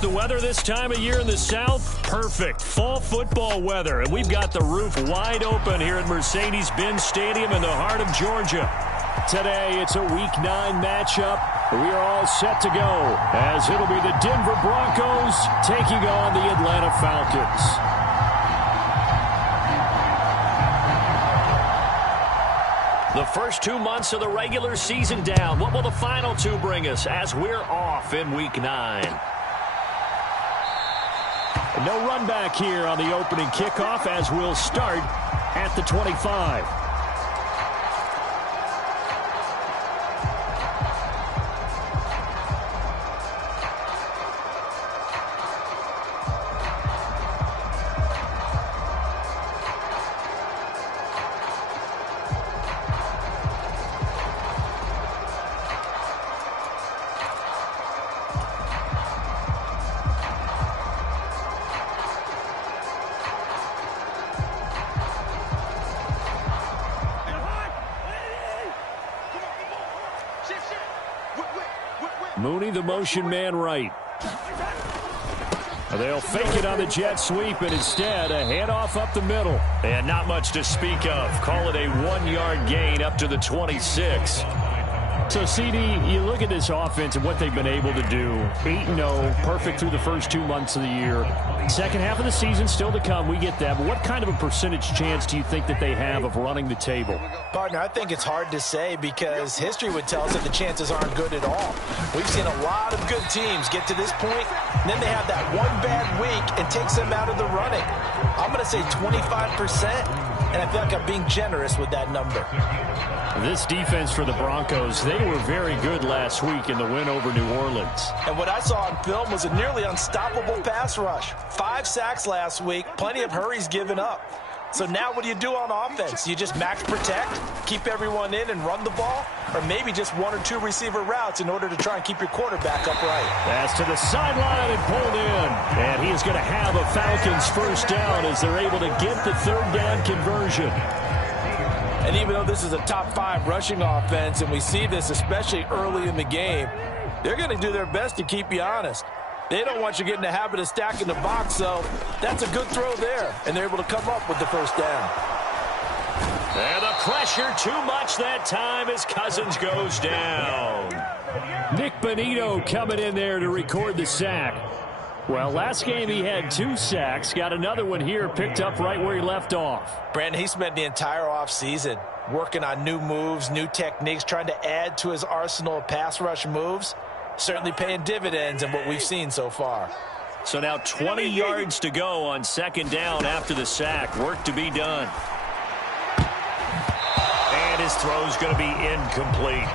The weather this time of year in the South, perfect. Fall football weather. And we've got the roof wide open here at Mercedes-Benz Stadium in the heart of Georgia. Today, it's a Week 9 matchup. We are all set to go, as it'll be the Denver Broncos taking on the Atlanta Falcons. The first 2 months of the regular season down. What will the final 2 bring us as we're off in Week 9? No run back here on the opening kickoff as we'll start at the 25. Mooney, the motion man right. They'll fake it on the jet sweep, and instead a handoff up the middle. And not much to speak of. Call it a 1-yard gain up to the 26. So, CD, you look at this offense and what they've been able to do. 8-0, perfect through the first 2 months of the year. Second half of the season still to come. We get that. But what kind of a percentage chance do you think that they have of running the table? Partner, I think it's hard to say because history would tell us that the chances aren't good at all. We've seen a lot of good teams get to this point, and then they have that one bad week and takes them out of the running. I'm going to say 25%, and I feel like I'm being generous with that number. This defense for the Broncos, they were very good last week in the win over New Orleans. And what I saw on film was a nearly unstoppable pass rush. 5 sacks last week, plenty of hurries given up. So now what do you do on offense? You just max protect, keep everyone in and run the ball? Or maybe just 1 or 2 receiver routes in order to try and keep your quarterback upright? Pass to the sideline and pulled in. And he is going to have a Falcons first down as they're able to get the third down conversion. And even though this is a top 5 rushing offense, and we see this especially early in the game, they're going to do their best to keep you honest. They don't want you getting the habit of stacking the box, so that's a good throw there. And they're able to come up with the first down. And the pressure too much that time as Cousins goes down. Nick Bonito coming in there to record the sack. Well, last game he had 2 sacks. Got another one here picked up right where he left off. Brandon, he spent the entire offseason working on new moves, new techniques, trying to add to his arsenal of pass rush moves. Certainly paying dividends in what we've seen so far. So now 20 yards to go on second down after the sack. Work to be done. And his throw's going to be incomplete.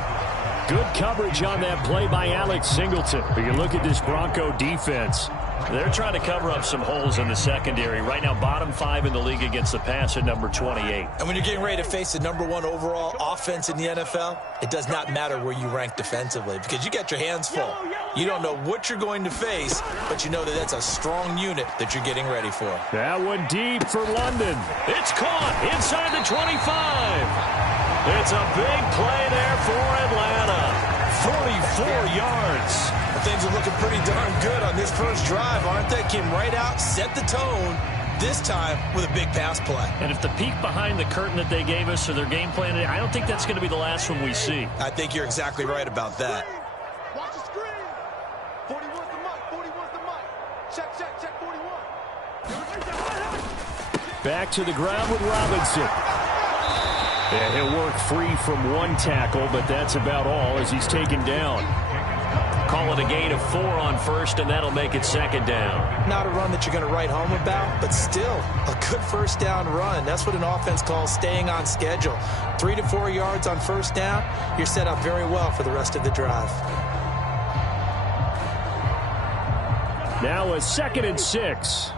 Good coverage on that play by Alex Singleton. But you look at this Bronco defense. They're trying to cover up some holes in the secondary. Right now, bottom 5 in the league against the pass at number 28. And when you're getting ready to face the number 1 overall offense in the NFL, it does not matter where you rank defensively because you got your hands full. You don't know what you're going to face, but you know that that's a strong unit that you're getting ready for. That one deep for London. It's caught inside the 25. It's a big play there for Atlanta. 44 yards. Things are looking pretty darn good on this first drive, aren't they? Came right out, set the tone, this time with a big pass play. And if the peek behind the curtain that they gave us or their game plan, I don't think that's going to be the last one we see. I think you're exactly right about that. Watch the screen. 41's the mic. 41's the mic. Check 41. Back to the ground with Robinson. And he'll work free from 1 tackle, but that's about all as he's taken down. Call it a gain of 4 on first, and that'll make it second down. Not a run that you're going to write home about, but still a good first down run. That's what an offense calls staying on schedule. 3 to 4 yards on first down, you're set up very well for the rest of the drive. Now a 2nd and 6.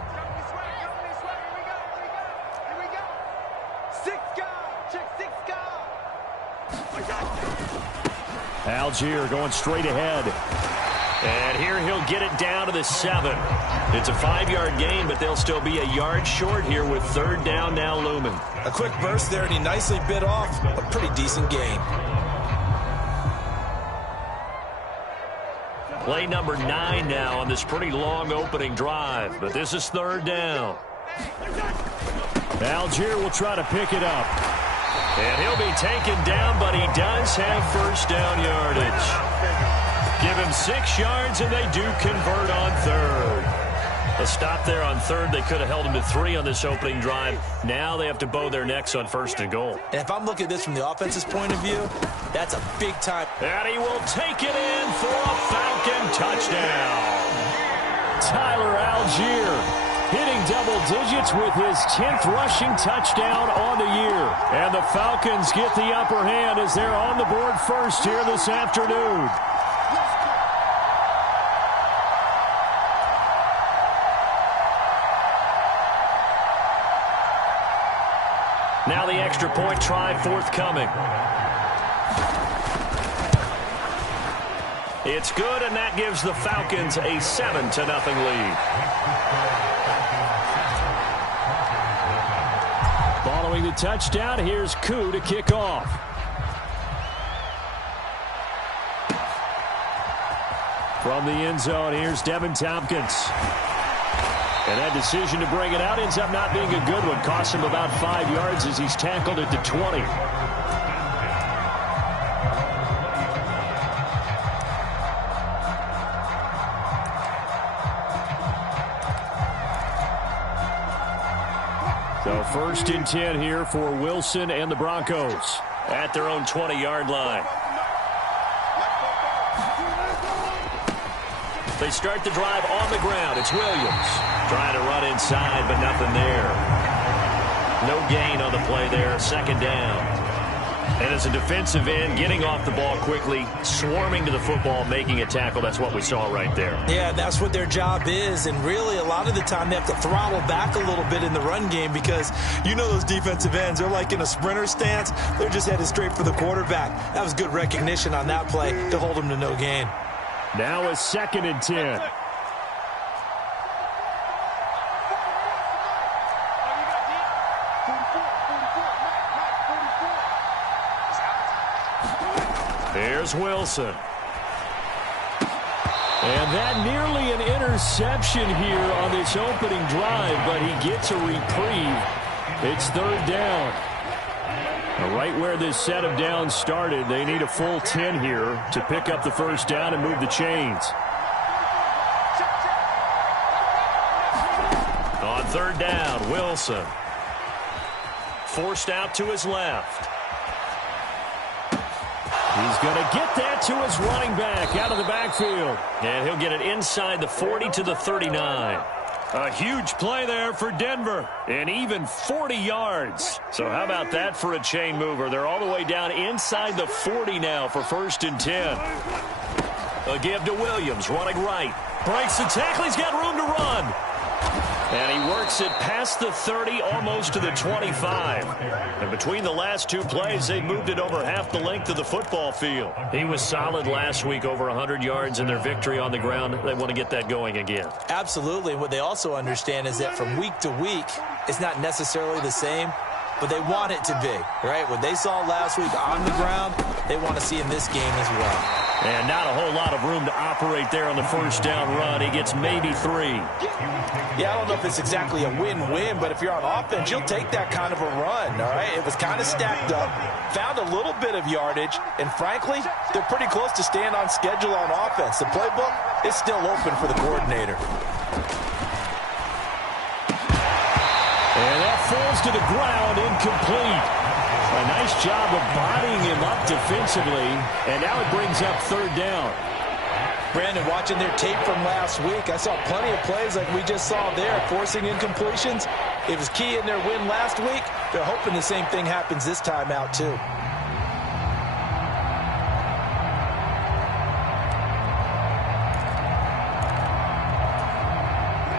Algier going straight ahead. And here he'll get it down to the 7. It's a 5-yard gain, but they'll still be a yard short here with third down now looming. A quick burst there, and he nicely bit off a pretty decent gain. Play number 9 now on this pretty long opening drive, but this is third down. Algier will try to pick it up. And he'll be taken down, but he does have first down yardage. Give him 6 yards, and they do convert on third. A stop there on third. They could have held him to 3 on this opening drive. Now they have to bow their necks on first and goal. And if I'm looking at this from the offense's point of view, that's a big time. And he will take it in for a Falcon touchdown. Tyler Algier hitting double digits with his 10th rushing touchdown on the year. And the Falcons get the upper hand as they're on the board first here this afternoon. Now the extra point try forthcoming. It's good, and that gives the Falcons a 7-0 lead. Following the touchdown, here's Koo to kick off. From the end zone, here's Devin Tompkins. And that decision to bring it out ends up not being a good one. Costs him about 5 yards as he's tackled at the 20. So first and 10 here for Wilson and the Broncos at their own 20-yard line. They start the drive on the ground. It's Williams trying to run inside, but nothing there. No gain on the play there. Second down. And as a defensive end, getting off the ball quickly, swarming to the football, making a tackle. That's what we saw right there. Yeah, that's what their job is. And really, a lot of the time, they have to throttle back a little bit in the run game because you know those defensive ends, they're like in a sprinter stance. They're just headed straight for the quarterback. That was good recognition on that play to hold them to no gain. Now a 2nd and 10. There's Wilson. And that nearly an interception here on this opening drive, but he gets a reprieve. It's third down. Right where this set of downs started, they need a full 10 here to pick up the first down and move the chains. On third down, Wilson. Forced out to his left. He's going to get that to his running back out of the backfield. And he'll get it inside the 40 to the 39. A huge play there for Denver, and even 40 yards. So how about that for a chain mover? They're all the way down inside the 40 now for first and 10. A give to Williams, running right. Breaks the tackle, he's got room to run. And he works it past the 30, almost to the 25. And between the last 2 plays, they moved it over half the length of the football field. He was solid last week, over 100 yards in their victory on the ground. They want to get that going again. Absolutely. What they also understand is that from week to week, it's not necessarily the same, but they want it to be, right? What they saw last week on the ground, they want to see in this game as well. And not a whole lot of room to operate there on the first down run. He gets maybe 3. Yeah, I don't know if it's exactly a win-win, but if you're on offense, you'll take that kind of a run, all right? It was kind of stacked up, found a little bit of yardage, and frankly, they're pretty close to staying on schedule on offense. The playbook is still open for the coordinator. And that falls to the ground, incomplete. A nice job of bodying him up defensively, and now it brings up third down. Brandon, watching their tape from last week, I saw plenty of plays like we just saw there, forcing incompletions. It was key in their win last week. They're hoping the same thing happens this time out, too.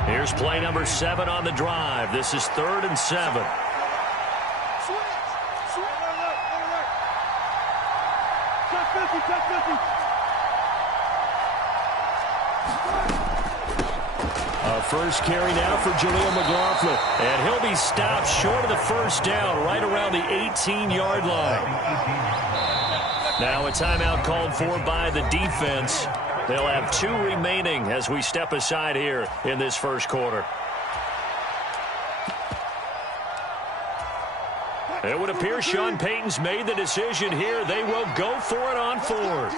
Here's play number 7 on the drive. This is 3rd and 7. First carry now for Jaleel McLaughlin. And he'll be stopped short of the first down, right around the 18-yard line. Now a timeout called for by the defense. They'll have 2 remaining as we step aside here in this first quarter. It would appear Sean Payton's made the decision here. They will go for it on 4th.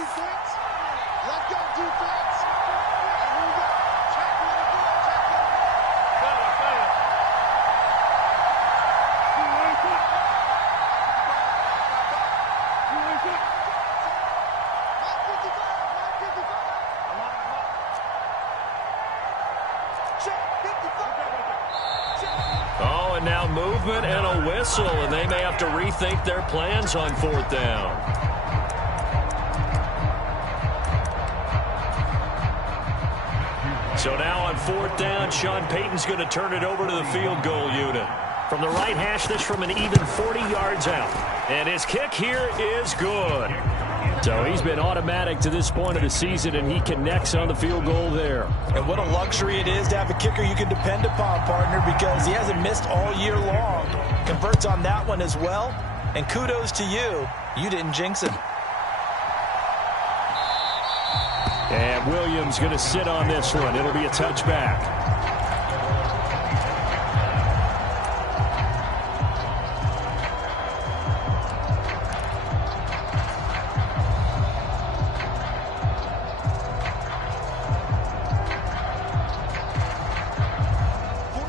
Oh, and now movement and a whistle, and they may have to rethink their plans on 4th down. So now on 4th down, Sean Payton's going to turn it over to the field goal unit. From the right hash, this from an even 40 yards out. And his kick here is good. So he's been automatic to this point of the season, and he connects on the field goal there. And what a luxury it is to have a kicker you can depend upon, partner, because he hasn't missed all year long. Converts on that one as well. And kudos to you. You didn't jinx him. And Williams going to sit on this one. It'll be a touchback.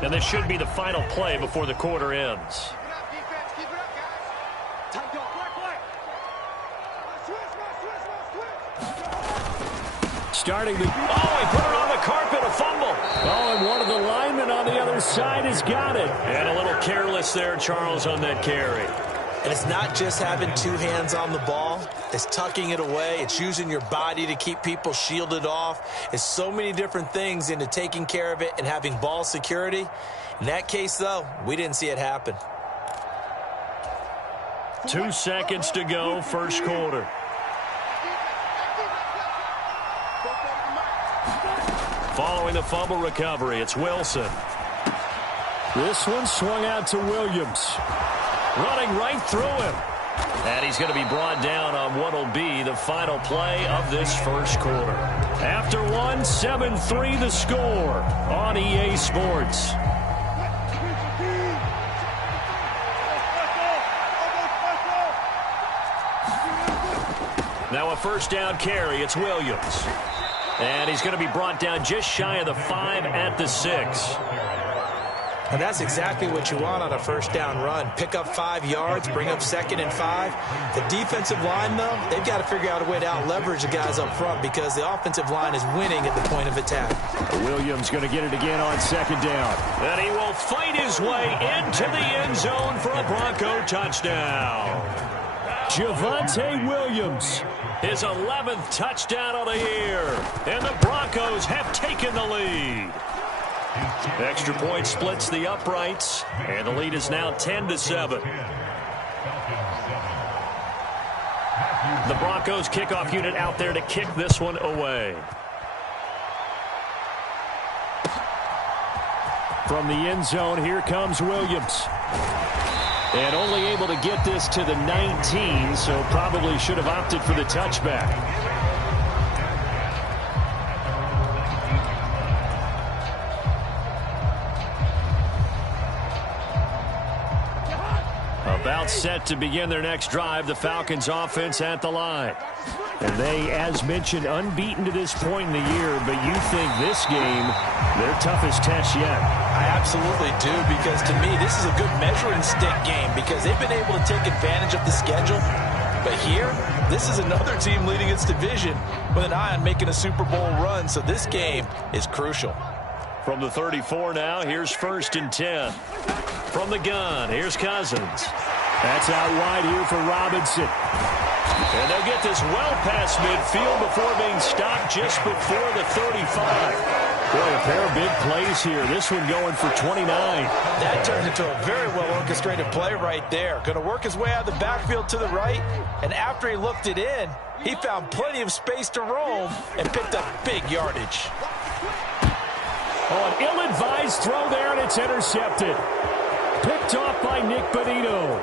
And this should be the final play before the quarter ends. Starting the... Oh, he put it on the carpet, a fumble. Oh, and one of the linemen on the other side has got it. And a little careless there, Charles, on that carry. And it's not just having 2 hands on the ball. It's tucking it away. It's using your body to keep people shielded off. It's so many different things into taking care of it and having ball security. In that case, though, we didn't see it happen. 2 seconds to go, first quarter. Following the fumble recovery, it's Wilson. This one swung out to Williams. Running right through him. And he's going to be brought down on what will be the final play of this first quarter. After 1, 7-3 the score on EA Sports. Now a first down carry. It's Williams. And he's going to be brought down just shy of the 5 at the 6. And that's exactly what you want on a first down run. Pick up 5 yards, bring up 2nd and 5. The defensive line, though, they've got to figure out a way to out-leverage the guys up front because the offensive line is winning at the point of attack. Williams going to get it again on 2nd down. And he will fight his way into the end zone for a Bronco touchdown. Javonte Williams. His 11th touchdown of the year. And the Broncos have taken the lead. Extra point splits the uprights, and the lead is now 10-7. The Broncos kickoff unit out there to kick this one away. From the end zone, here comes Williams. And only able to get this to the 19, so probably should have opted for the touchback. About set to begin their next drive, the Falcons offense at the line. And they, as mentioned, unbeaten to this point in the year, but you think this game, their toughest test yet. I absolutely do, because to me, this is a good measuring stick game because they've been able to take advantage of the schedule. But here, this is another team leading its division with an eye on making a Super Bowl run, so this game is crucial. From the 34 now, here's 1st and 10. From the gun, here's Cousins. That's out wide here for Robinson. And they'll get this well past midfield before being stopped just before the 35. Boy, a pair of big plays here. This one going for 29. That turned into a very well-orchestrated play right there. Going to work his way out of the backfield to the right, and after he looked it in, he found plenty of space to roam and picked up big yardage. Oh, an ill-advised throw there, and it's intercepted. Picked off by Nick Bonito.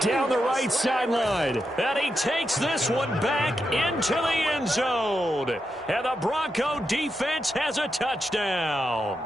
Down the right sideline. And he takes this one back into the end zone. And the Bronco defense has a touchdown.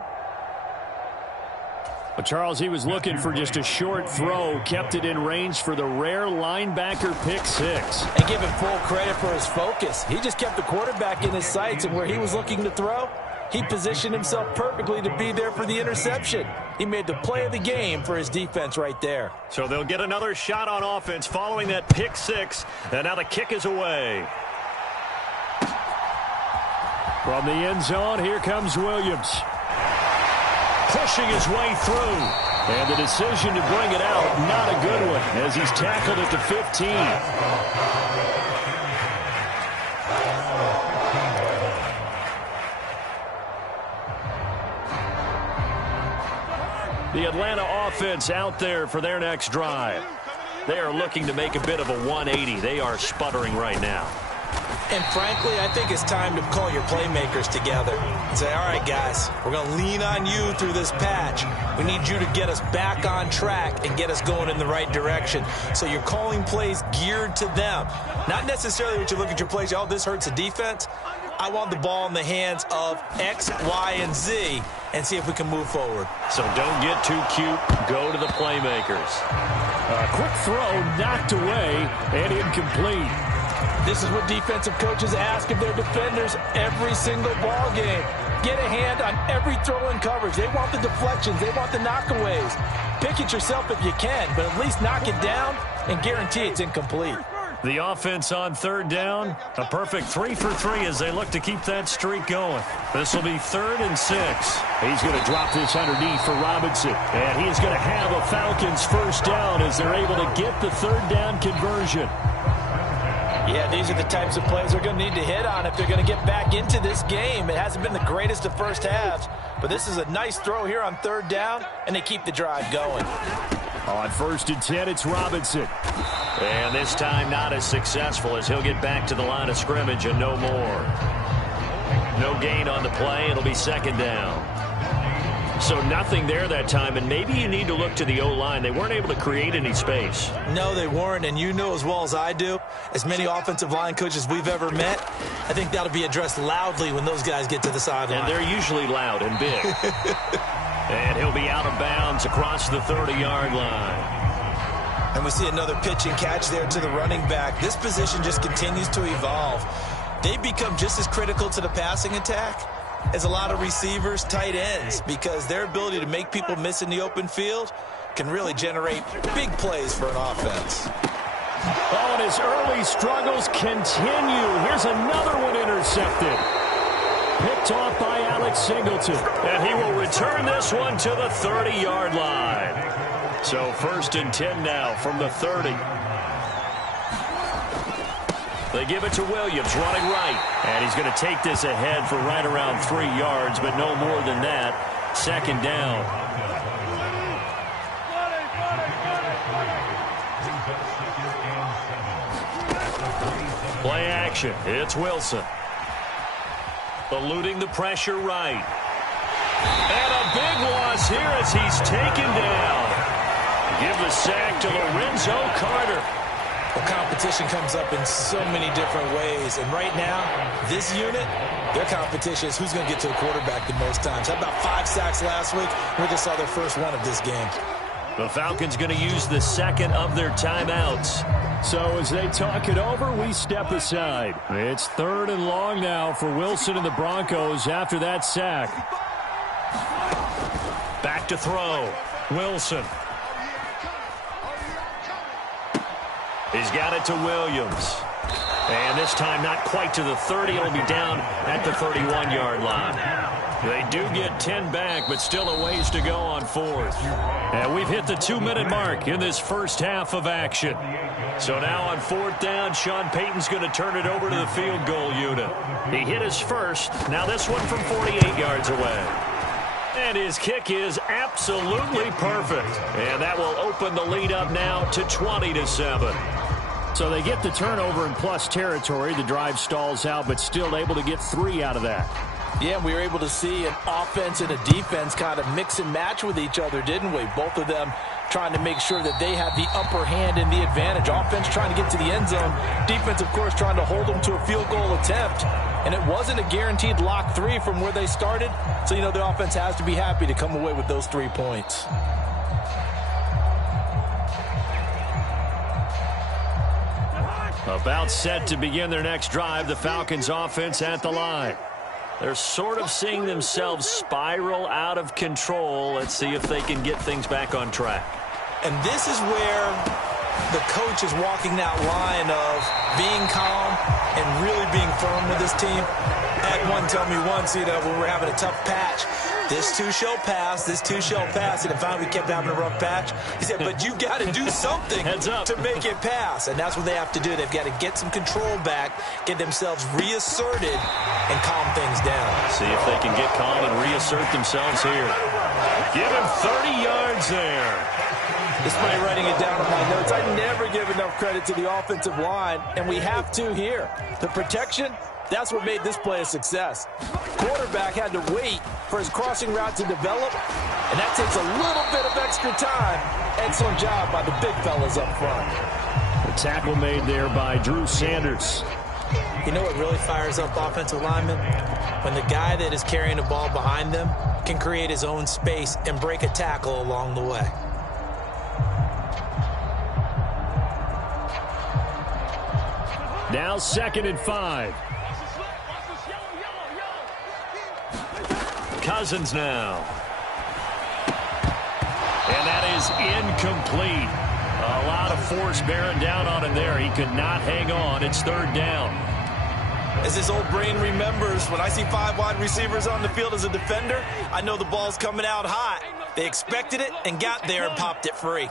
Well, Charles, he was looking for just a short throw, kept it in range for the rare linebacker pick six. And give him full credit for his focus. He just kept the quarterback in his sights, and where he was looking to throw, he positioned himself perfectly to be there for the interception. He made the play of the game for his defense right there. So they'll get another shot on offense following that pick six, and now the kick is away. From the end zone, here comes Williams. Pushing his way through. And the decision to bring it out, not a good one, as he's tackled at the 15. The Atlanta offense out there for their next drive. They are looking to make a bit of a 180. They are sputtering right now. And frankly, I think it's time to call your playmakers together and say, all right, guys, we're going to lean on you through this patch. We need you to get us back on track and get us going in the right direction. So you're calling plays geared to them. Not necessarily what you look at your plays, oh, this hurts the defense. I want the ball in the hands of X, Y, and Z and see if we can move forward. So don't get too cute. Go to the playmakers. A quick throw knocked away and incomplete. This is what defensive coaches ask of their defenders every single ball game. Get a hand on every throw in coverage. They want the deflections. They want the knockaways. Pick it yourself if you can, but at least knock it down and guarantee it's incomplete. The offense on third down, a perfect 3 for 3 as they look to keep that streak going. This will be 3rd and 6. He's going to drop this underneath for Robinson. And he's going to have a Falcons first down as they're able to get the third down conversion. Yeah, these are the types of plays they're going to need to hit on if they're going to get back into this game. It hasn't been the greatest of first halves, but this is a nice throw here on third down, and they keep the drive going. On 1st and 10, it's Robinson. And this time not as successful as he'll get back to the line of scrimmage and no more. No gain on the play. It'll be 2nd down. So nothing there that time, and maybe you need to look to the O-line. They weren't able to create any space. No, they weren't, and you know as well as I do, as many offensive line coaches we've ever met, I think that'll be addressed loudly when those guys get to the sideline. And they're usually loud and big. And he'll be out of bounds across the 30-yard line. And we see another pitch and catch there to the running back. This position just continues to evolve. They've become just as critical to the passing attack as a lot of receivers, tight ends, because their ability to make people miss in the open field can really generate big plays for an offense. Oh, and his early struggles continue. Here's another one intercepted. Picked off by Alex Singleton. And he will return this one to the 30-yard line. So 1st and 10 now from the 30. They give it to Williams, running right. And he's going to take this ahead for right around 3 yards, but no more than that. 2nd down. Play action. It's Wilson. Eluding the pressure right. And a big loss here as he's taken down. Give the sack to Lorenzo Carter. Well, competition comes up in so many different ways. And right now, this unit, their competition is who's going to get to the quarterback the most times. How about 5 sacks last week? We just saw their first one of this game. The Falcons going to use the 2nd of their timeouts. So as they talk it over, we step aside. It's 3rd and long now for Wilson and the Broncos after that sack. Back to throw. Wilson. He's got it to Williams. And this time not quite to the 30. It'll be down at the 31-yard line. They do get 10 back, but still a ways to go on 4th. And we've hit the 2-minute mark in this first half of action. So now on 4th down, Sean Payton's going to turn it over to the field goal unit. He hit his first. Now this one from 48 yards away. And his kick is absolutely perfect. And that will open the lead up now to 20-7. So they get the turnover in plus territory. The drive stalls out, but still able to get 3 out of that. Yeah, we were able to see an offense and a defense kind of mix and match with each other, didn't we? Both of them trying to make sure that they have the upper hand and the advantage. Offense trying to get to the end zone. Defense, of course, trying to hold them to a field goal attempt. And it wasn't a guaranteed lock 3 from where they started. So, the offense has to be happy to come away with those 3 points. About set to begin their next drive, the Falcons offense at the line. They're sort of seeing themselves spiral out of control. Let's see if they can get things back on track. And this is where the coach is walking that line of being calm and really being firm with his team. I had one tell me once, when we're having a tough patch, this too shall pass, this too shall pass. And finally we kept having a rough patch. He said, but you got to do something to make it pass. And that's what they have to do. They've got to get some control back, get themselves reasserted, and calm things down. See if they can get calm and reassert themselves here. Give him 30 yards there. Despite writing it down on my notes, I never give enough credit to the offensive line, and we have to here. The protection, that's what made this play a success. Quarterback had to wait for his crossing route to develop, and that takes a little bit of extra time. Excellent job by the big fellas up front. The tackle made there by Drew Sanders. You know what really fires up offensive linemen? When the guy that is carrying the ball behind them can create his own space and break a tackle along the way. Now 2nd and 5. Cousins now. And that is incomplete. A lot of force bearing down on him there. He could not hang on. It's 3rd down. As his old brain remembers, when I see 5 wide receivers on the field as a defender, I know the ball's coming out hot. They expected it and got there and popped it free.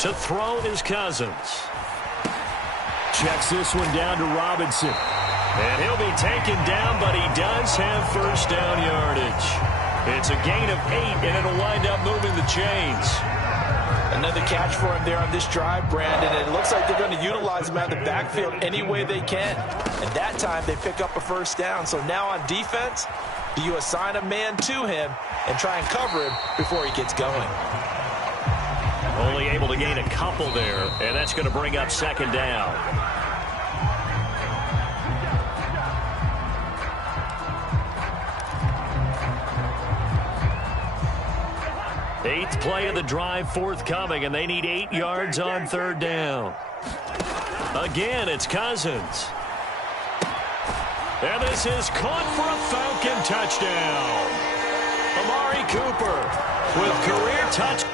To throw is Cousins. Checks this one down to Robinson. And he'll be taken down, but he does have 1st down yardage. It's a gain of 8, and it'll wind up moving the chains. Another catch for him there on this drive, Brandon. And it looks like they're going to utilize him out of the backfield any way they can. And that time they pick up a 1st down. So now on defense, do you assign a man to him and try and cover him before he gets going? Only able to gain a couple there, and that's going to bring up 2nd down. Eighth play of the drive forthcoming, and they need 8 yards on 3rd down. Again, it's Cousins. And this is caught for a Falcon touchdown. Amari Cooper with career touchdown.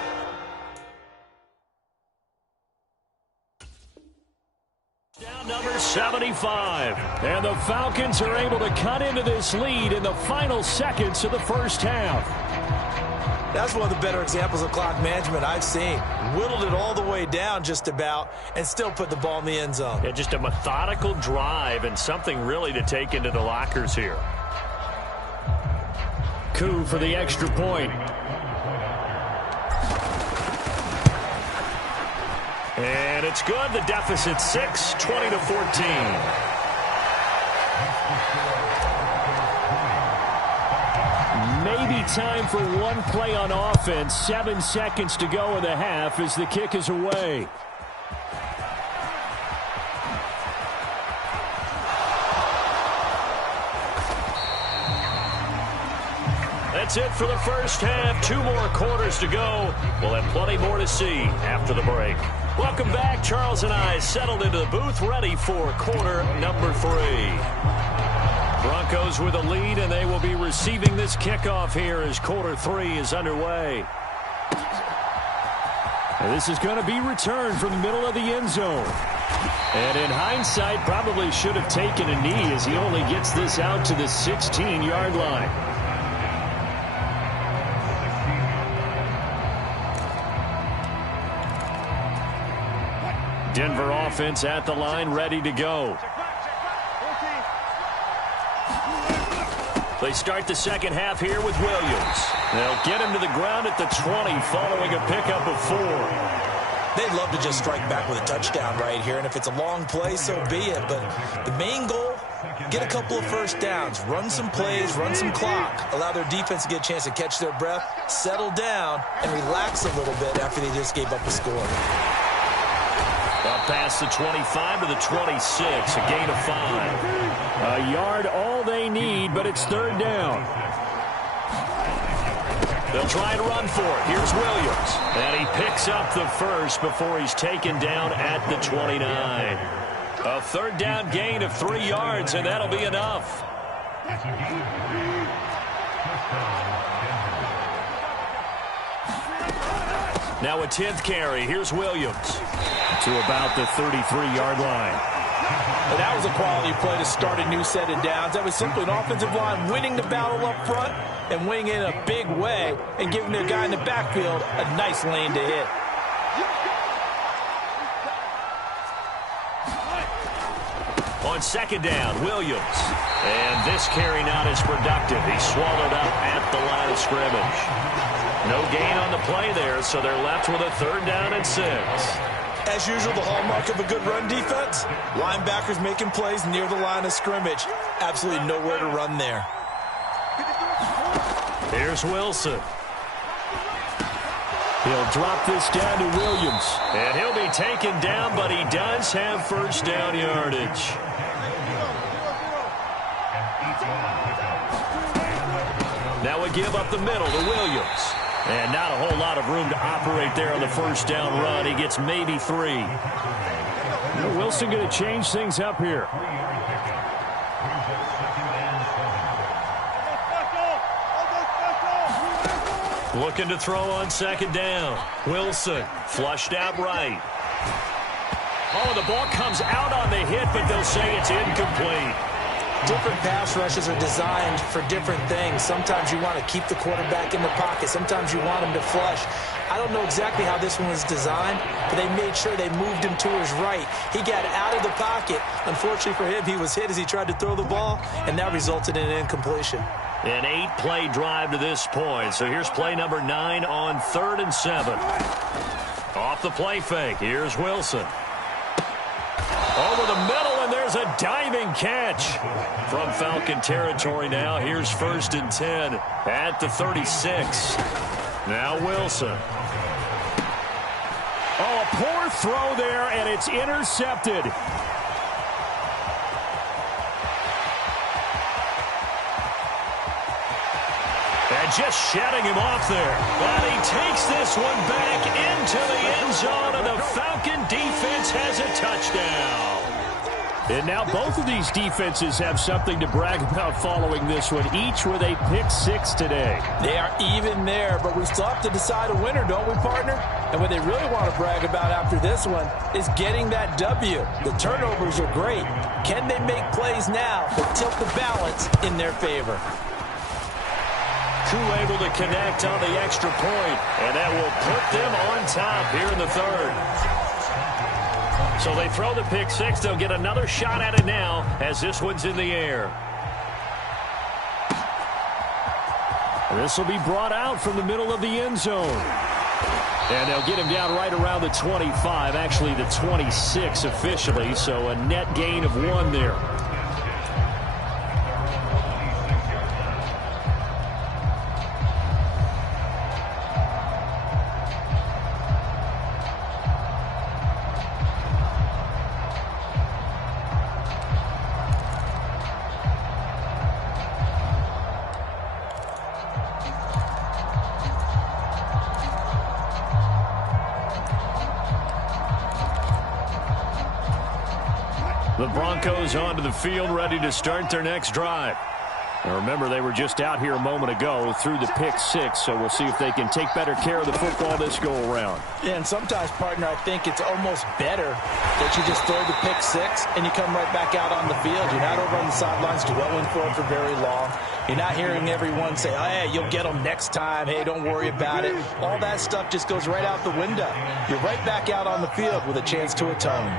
Number 75. And the Falcons are able to cut into this lead in the final seconds of the 1st half. That's one of the better examples of clock management I've seen. Whittled it all the way down just about and still put the ball in the end zone. Yeah, just a methodical drive and something really to take into the lockers here. Coup for the extra point. And it's good. The deficit 6, 20-14. Maybe time for one play on offense. 7 seconds to go in the half as the kick is away. That's it for the 1st half. 2 more quarters to go. We'll have plenty more to see after the break. Welcome back. Charles and I settled into the booth, ready for quarter number 3. Broncos with a lead, and they will be receiving this kickoff here as quarter 3 is underway. And this is going to be returned from the middle of the end zone. And in hindsight, probably should have taken a knee as he only gets this out to the 16-yard line. Denver offense at the line, ready to go. They start the 2nd half here with Williams. They'll get him to the ground at the 20 following a pickup of 4. They'd love to just strike back with a touchdown right here, and if it's a long play, so be it. But the main goal, get a couple of first downs, run some plays, run some clock, allow their defense to get a chance to catch their breath, settle down, and relax a little bit after they just gave up a score. Up past the 25 to the 26, a gain of 5. A yard all they need, but it's third down. They'll try and run for it. Here's Williams. And he picks up the first before he's taken down at the 29. A third down gain of 3 yards, and that'll be enough. Now a 10th carry. Here's Williams to about the 33-yard line. But that was a quality play to start a new set of downs. That was simply an offensive line winning the battle up front and winning in a big way and giving their guy in the backfield a nice lane to hit. On second down, Williams. And this carry not as productive. He's swallowed up at the line of scrimmage. No gain on the play there, so they're left with a third down and 6. As usual, the hallmark of a good run defense, linebackers making plays near the line of scrimmage. Absolutely nowhere to run there. Here's Wilson. He'll drop this down to Williams. And he'll be taken down, but he does have first down yardage. Now a give up the middle to Williams. And not a whole lot of room to operate there on the first down run. He gets maybe 3. Wilson going to change things up here. Looking to throw on second down. Wilson flushed out right. Oh, the ball comes out on the hit, but they'll say it's incomplete. Different pass rushes are designed for different things. Sometimes you want to keep the quarterback in the pocket. Sometimes you want him to flush. I don't know exactly how this one was designed, but they made sure they moved him to his right. He got out of the pocket. Unfortunately for him, he was hit as he tried to throw the ball, and that resulted in an incompletion. An 8-play drive to this point. So here's play number 9 on 3rd and 7. Off the play fake. Here's Wilson. Over the middle, and there's a diving catch from Falcon territory now. Here's 1st and 10 at the 36. Now Wilson. Oh, a poor throw there, and it's intercepted. And just shutting him off there. But he takes this one back into the end zone, and the Falcon defense has a touchdown. And now both of these defenses have something to brag about following this one, each with a pick 6 today. They are even there, but we still have to decide a winner, don't we, partner? And what they really want to brag about after this one is getting that W. The turnovers are great. Can they make plays now that tilt the balance in their favor? Koo able to connect on the extra point, and that will put them on top here in the 3rd. So they throw the pick 6. They'll get another shot at it now as this one's in the air. This will be brought out from the middle of the end zone. And they'll get him down right around the 25, actually the 26 officially, so a net gain of 1 there. The Broncos onto the field, ready to start their next drive. Now remember, they were just out here a moment ago through the pick 6, so we'll see if they can take better care of the football this go-around. Yeah, and sometimes, partner, I think it's almost better that you just throw the pick 6 and you come right back out on the field. You're not over on the sidelines dwelling for it for very long. You're not hearing everyone say, oh, hey, you'll get them next time. Hey, don't worry about it. All that stuff just goes right out the window. You're right back out on the field with a chance to atone.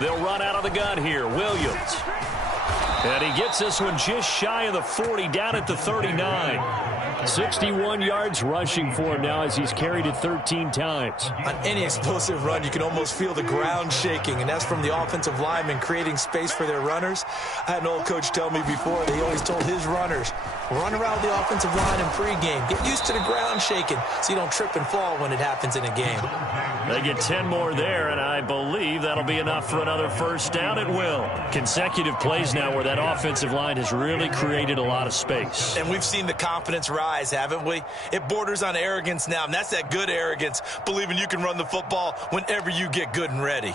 They'll run out of the gun here. Williams. And he gets this one just shy of the 40, down at the 39. 61 yards rushing for him now as he's carried it 13 times. On any explosive run, you can almost feel the ground shaking, and that's from the offensive linemen creating space for their runners. I had an old coach tell me before, he always told his runners, run around the offensive line in pregame. Get used to the ground shaking so you don't trip and fall when it happens in a game. They get 10 more there, and I believe that'll be enough for another first down at will. Consecutive plays now where that offensive line has really created a lot of space. And we've seen the confidence rise, haven't we? It borders on arrogance now, and that's that good arrogance, believing you can run the football whenever you get good and ready.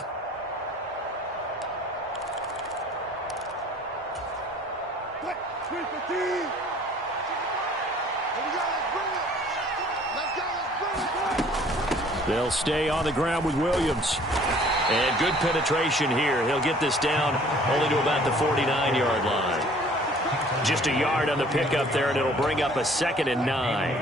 They'll stay on the ground with Williams. And good penetration here. He'll get this down only to about the 49-yard line. Just a yard on the pickup there, and it'll bring up a 2nd and 9.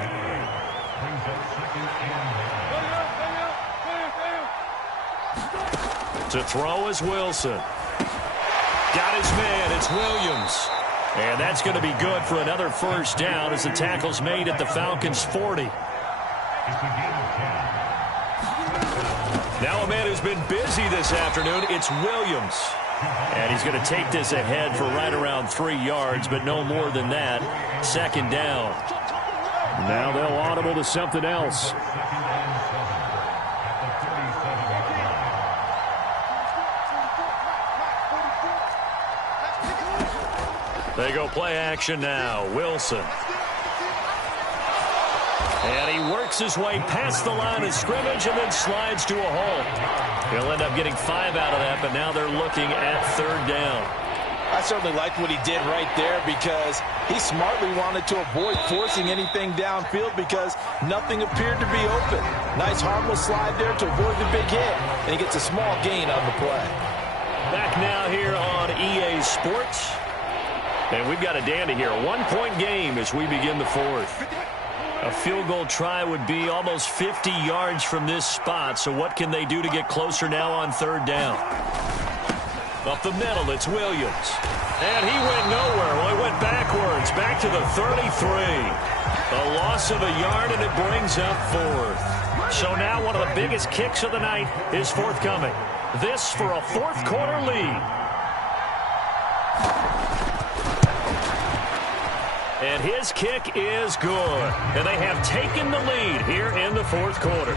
To throw is Wilson. Got his man. It's Williams. And that's going to be good for another first down as the tackle's made at the Falcons' 40. Now a man who's been busy this afternoon, it's Williams. And he's going to take this ahead for right around 3 yards, but no more than that. 2nd down. Now they'll audible to something else. They go play action now. Wilson. And he works his way past the line of scrimmage and then slides to a halt. He'll end up getting 5 out of that, but now they're looking at 3rd down. I certainly liked what he did right there because he smartly wanted to avoid forcing anything downfield because nothing appeared to be open. Nice harmless slide there to avoid the big hit, and he gets a small gain on the play. Back now here on EA Sports. And we've got a dandy here. A 1-point game as we begin the 4th. A field goal try would be almost 50 yards from this spot. So what can they do to get closer now on 3rd down? Up the middle, it's Williams. And he went nowhere. Well, he went backwards, back to the 33. A loss of a yard, and it brings up 4th. So now one of the biggest kicks of the night is forthcoming. This for a 4th quarter lead. And his kick is good. And they have taken the lead here in the 4th quarter.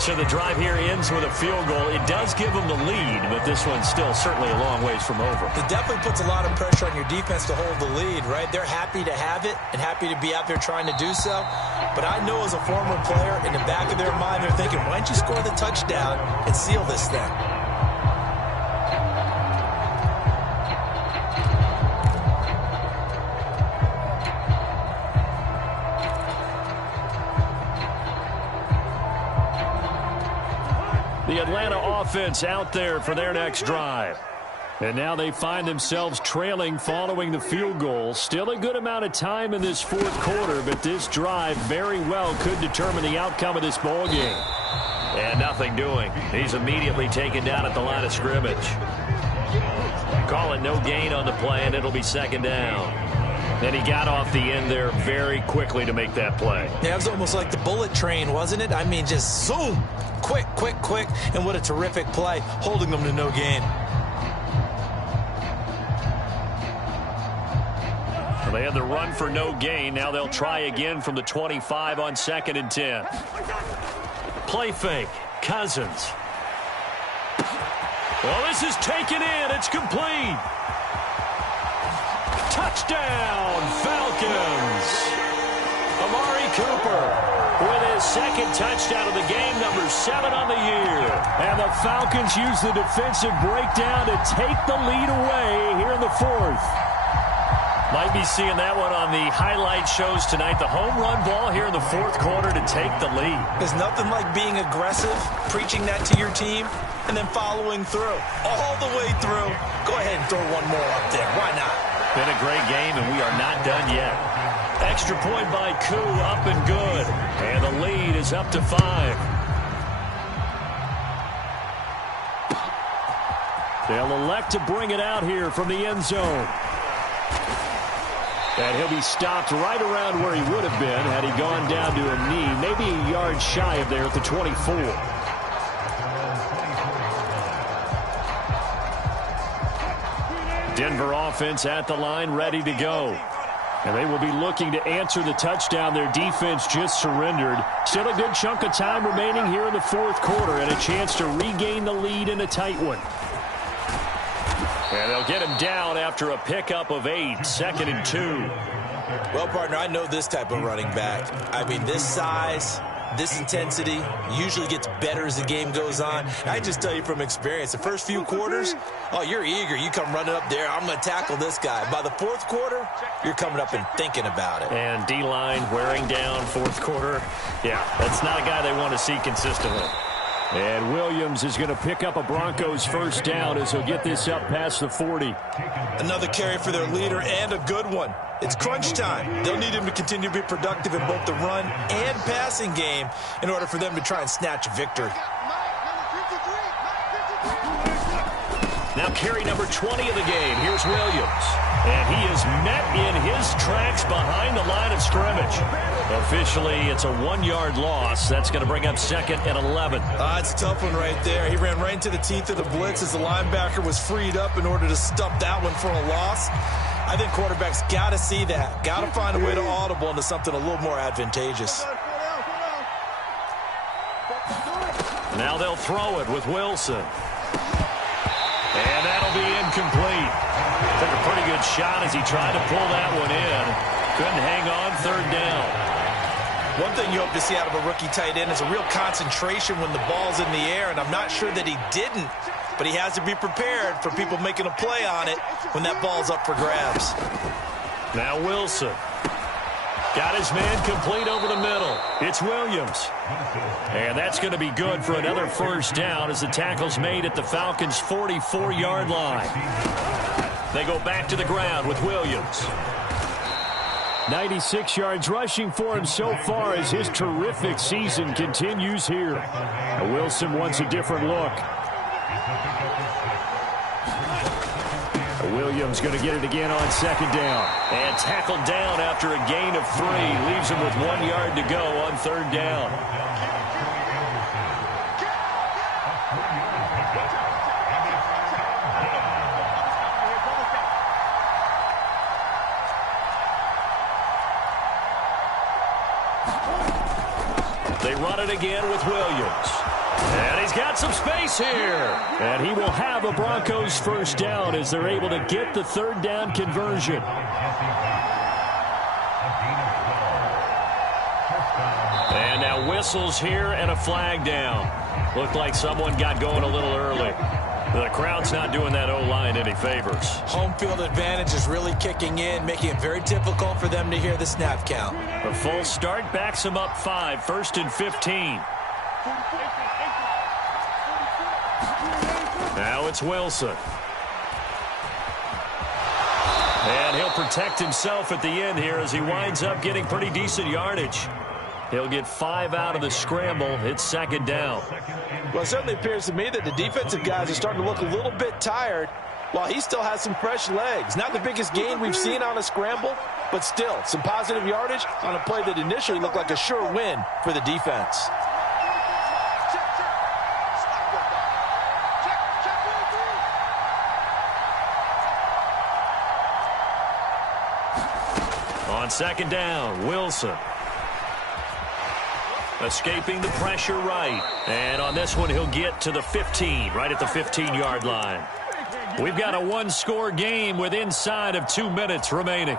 So the drive here ends with a field goal. It does give them the lead, but this one's still certainly a long ways from over. It definitely puts a lot of pressure on your defense to hold the lead, right? They're happy to have it and happy to be out there trying to do so. But I know as a former player, in the back of their mind, they're thinking, why don't you score the touchdown and seal this thing? The Atlanta offense out there for their next drive. And now they find themselves trailing following the field goal. Still a good amount of time in this 4th quarter, but this drive very well could determine the outcome of this ball game. And nothing doing. He's immediately taken down at the line of scrimmage. Call it no gain on the play, and it'll be 2nd down. And he got off the end there very quickly to make that play. Yeah, it was almost like the bullet train, wasn't it? I mean, just zoom. Quick, quick, quick. And what a terrific play, holding them to no gain. Well, they had the run for no gain. Now they'll try again from the 25 on 2nd and 10. Play fake. Cousins. Well, this is taken in. It's complete. Touchdown, Falcons. Amari Cooper with his 2nd touchdown of the game, number 7 on the year. And the Falcons use the defensive breakdown to take the lead away here in the 4th. Might be seeing that one on the highlight shows tonight. The home run ball here in the 4th quarter to take the lead. There's nothing like being aggressive, preaching that to your team, and then following through. All the way through. Go ahead and throw one more up there. Why not? Been a great game, and we are not done yet. Extra point by Koo, up and good. And the lead is up to 5. They'll elect to bring it out here from the end zone. And he'll be stopped right around where he would have been had he gone down to a knee, maybe a yard shy of there at the 24. Denver offense at the line, ready to go. And they will be looking to answer the touchdown their defense just surrendered. Still a good chunk of time remaining here in the fourth quarter and a chance to regain the lead in a tight one. And they'll get him down after a pickup of 8, 2nd and 2. Well, partner, I know this type of running back. I mean, this size, this intensity usually gets better as the game goes on. I just tell you from experience, the first few quarters, oh, you're eager. You come running up there, I'm going to tackle this guy. By the fourth quarter, you're coming up and thinking about it. And D-line wearing down fourth quarter. Yeah, that's not a guy they want to see consistently. And Williams is going to pick up a Broncos first down as he'll get this up past the 40. Another carry for their leader and a good one. It's crunch time. They'll need him to continue to be productive in both the run and passing game in order for them to try and snatch a victory. Now carry number 20 of the game. Here's Williams. And he is met in his tracks behind the line of scrimmage. Officially, it's a 1-yard loss. That's going to bring up 2nd and 11. It's a tough one right there. He ran right into the teeth of the blitz as the linebacker was freed up in order to stop that one for a loss. I think quarterbacks got to see that. Got to find a way to audible into something a little more advantageous. Now they'll throw it with Wilson. And that'll be incomplete. Took a pretty good shot as he tried to pull that one in. Couldn't hang on, 3rd down. One thing you hope to see out of a rookie tight end is a real concentration when the ball's in the air, and I'm not sure that he didn't, but he has to be prepared for people making a play on it when that ball's up for grabs. Now Wilson. Got his man complete over the middle. It's Williams. And that's going to be good for another first down as the tackle's made at the Falcons' 44-yard line. They go back to the ground with Williams. 96 yards rushing for him so far as his terrific season continues here. Wilson wants a different look. Williams going to get it again on 2nd down. And tackled down after a gain of 3. Leaves him with 1 yard to go on 3rd down. They run it again with Williams. And he's got some space here. And he will have a Broncos first down as they're able to get the 3rd down conversion. And now whistles here and a flag down. Looked like someone got going a little early. The crowd's not doing that O-line any favors. Home field advantage is really kicking in, making it very difficult for them to hear the snap count. A full start backs them up 5, 1st and 15. Now it's Wilson. And he'll protect himself at the end here as he winds up getting pretty decent yardage. He'll get 5 out of the scramble. It's 2nd down. Well, it certainly appears to me that the defensive guys are starting to look a little bit tired while he still has some fresh legs. Not the biggest gain we've seen on a scramble, but still some positive yardage on a play that initially looked like a sure win for the defense. On 2nd down, Wilson. Escaping the pressure right. And on this one, he'll get to the 15, right at the 15-yard line. We've got a 1-score game with inside of 2 minutes remaining.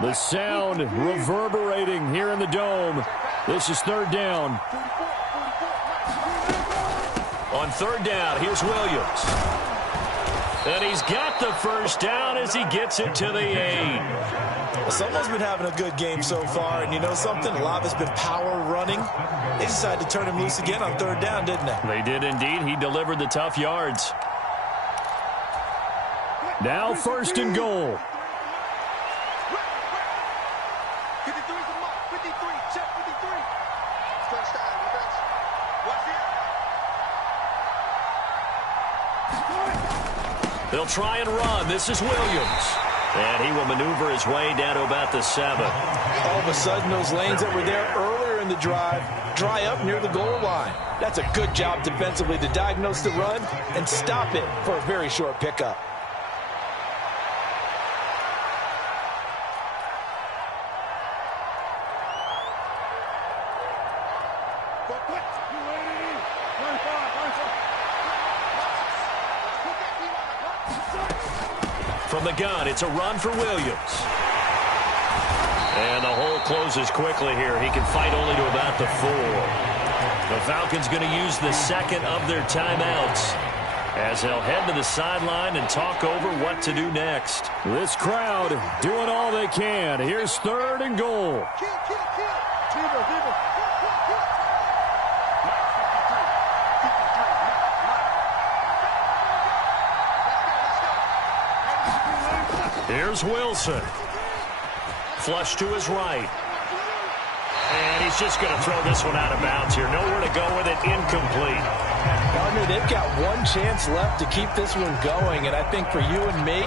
The sound reverberating here in the dome. This is 3rd down. On 3rd down, here's Williams. And he's got the first down as he gets it to the 8. Well, someone's been having a good game so far, and you know something? A lot of it's been power running. They decided to turn him loose again on 3rd down, didn't they? They did indeed. He delivered the tough yards. Now 1st and goal. They'll try and run. This is Williams. And he will maneuver his way down to about the 7. All of a sudden, those lanes that were there earlier in the drive dry up near the goal line. That's a good job defensively to diagnose the run and stop it for a very short pickup. From the gun, it's a run for Williams. And the hole closes quickly here. He can fight only to about the 4. The Falcons going to use the second of their timeouts as they'll head to the sideline and talk over what to do next. This crowd doing all they can. Here's 3rd and goal. Here's Wilson. Flush to his right. And he's just going to throw this one out of bounds here. Nowhere to go with it. Incomplete. Gardner, they've got one chance left to keep this one going, and I think for you and me,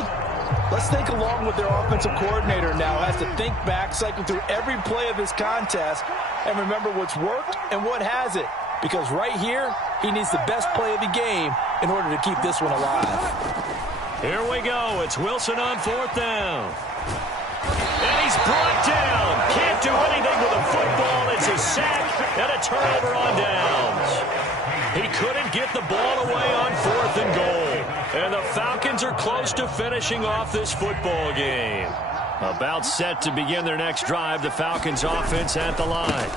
let's think along with their offensive coordinator now has to think back, cycle through every play of this contest, and remember what's worked and what hasn't. Because right here, he needs the best play of the game in order to keep this one alive. Here we go. It's Wilson on 4th down. And he's brought down. Can't do anything with a football. It's a sack and a turnover on downs. He couldn't get the ball away on 4th and goal. And the Falcons are close to finishing off this football game. About set to begin their next drive. The Falcons offense at the line.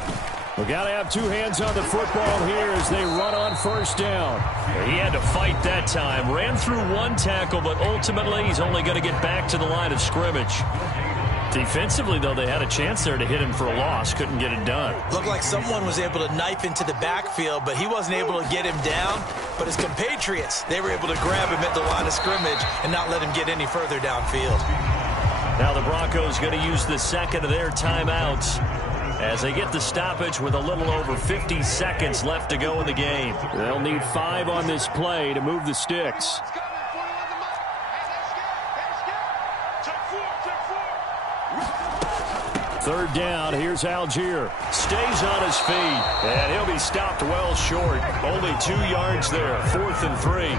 We got to have 2 hands on the football here as they run on 1st down. He had to fight that time. Ran through 1 tackle, but ultimately he's only going to get back to the line of scrimmage. Defensively, though, they had a chance there to hit him for a loss. Couldn't get it done. Looked like someone was able to knife into the backfield, but he wasn't able to get him down. But his compatriots, they were able to grab him at the line of scrimmage and not let him get any further downfield. Now the Broncos going to use the second of their timeouts as they get the stoppage with a little over 50 seconds left to go in the game. They'll need 5 on this play to move the sticks. Third down, here's Algier. Stays on his feet, and he'll be stopped well short. Only 2 yards there, 4th and 3.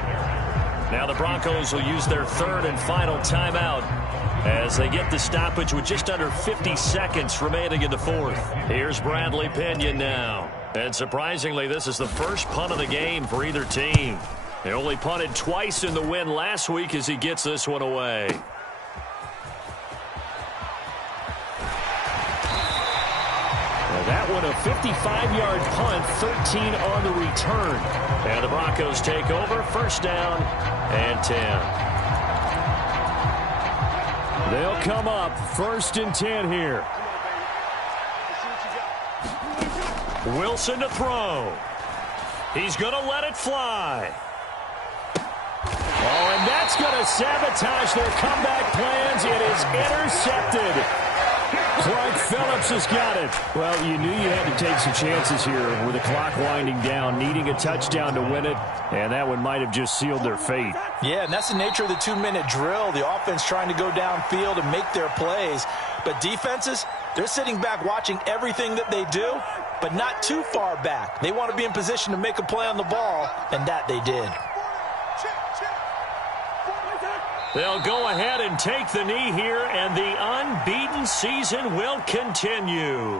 Now the Broncos will use their 3rd and final timeout as they get the stoppage with just under 50 seconds remaining in the 4th. Here's Bradley Pinion now. And surprisingly, this is the first punt of the game for either team. They only punted twice in the win last week as he gets this one away. That one a 55-yard punt, 13 on the return. And the Broncos take over, 1st down and 10. They'll come up 1st and 10 here. Wilson to throw. He's going to let it fly. Oh, and that's going to sabotage their comeback plans. It is intercepted. Clark Phillips has got it. Well, you knew you had to take some chances here with the clock winding down, needing a touchdown to win it, and that one might have just sealed their fate. Yeah, and that's the nature of the 2-minute drill. The offense trying to go downfield and make their plays. But defenses, they're sitting back watching everything that they do, but not too far back. They want to be in position to make a play on the ball, and that they did. They'll go ahead and take the knee here, and the unbeaten season will continue.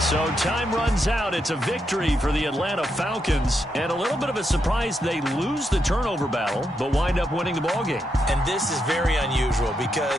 So time runs out. It's a victory for the Atlanta Falcons. And a little bit of a surprise, they lose the turnover battle, but wind up winning the ballgame. And this is very unusual because